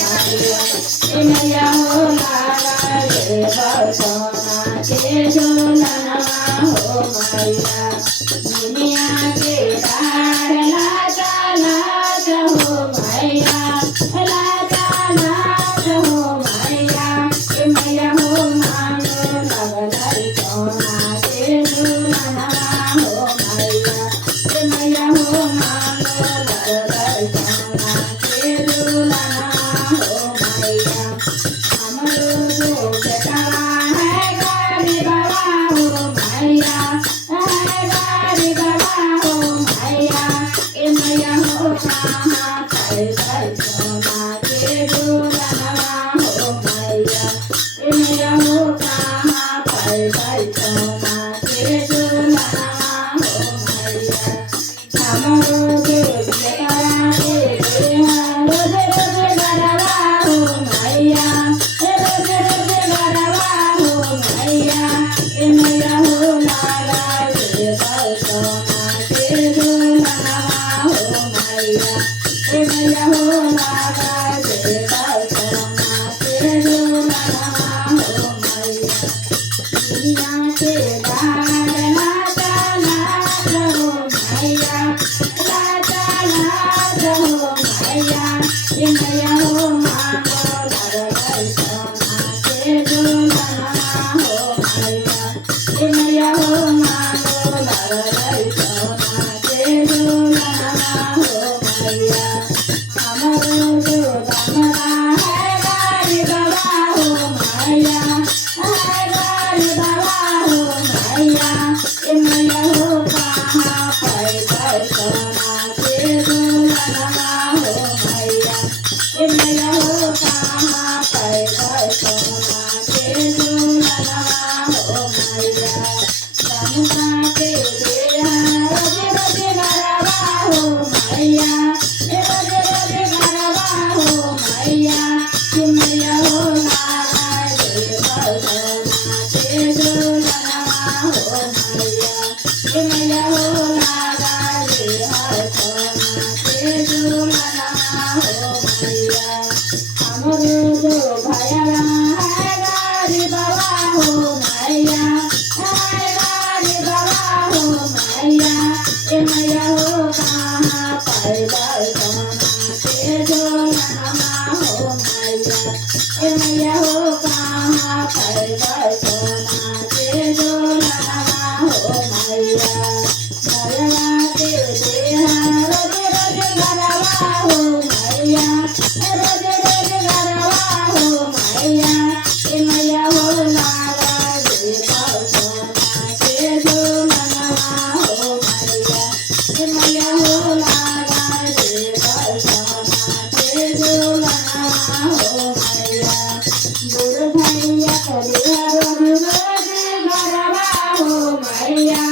मैया मैया हो लागा रे बरसोना के झूलनवा हो मैया दुनिया के डार लाजा लाज हो मैया लाजा लाज हो मैया हो मांगो लगल सोना के झूलनवा हो मैया हो मांगो लगल सोना के झूलनवा हो मैया हमरो जो बेटा है गाड़ी बाबा हो मैया है गाड़ी बाबा हो मैया हो कहाँ पर सोना के झूलनवा हो मैया हो कहाँ पर सोना के झूलनवा हो मैया हमरो जो बेटा रोज रोज गरबा हो मैया रोज रोज गरबा हो मैया हो लागा रे बरसोना के झूलनवा हो मैया हो लागा रे बरसोना के झूलनवा हो मैया दुनिया के डार लाजा लाज हो मैया लाजा लाज हो मैया हो मांगो लगल सोना के झूलनवा हो मैया हो मांगो लगल सोना के झूलनवा हो मैया हमरो जो दामरा है गाड़ी बाबा हो मैया है गाड़ी बाबा हो मैया हो कहाँ पर सोना के झूलनवा हो मैया हो कहाँ पर सोना के झूलनवा हो मैया रमुना के देहा रोज रोज गरबा हो मैया रोज रोज गरबा हो मैया हो लागा रे बरसोना के झूलनवा हो मैया हो लागा रे बरसोना के झूलनवा हो मैया हमरो जो भैया है गाड़ी बाबा हो मैया है गाड़ी बाबा हो मैया हो कहाँ पर सोना के झूलनवा हो मैया हो कहाँ पर सोना के झूलनवा हो मैया भैया के देहा रोज रोज गरबा हो मैया रोज रोज गरबा हो मैया हो लागा रे बरसोना के झूलनवा हो मैया हो लागा रे बरसोना के झूलनवा हो मैया बुढ़ भैया कलिया रोज रोज गरबा हो मैया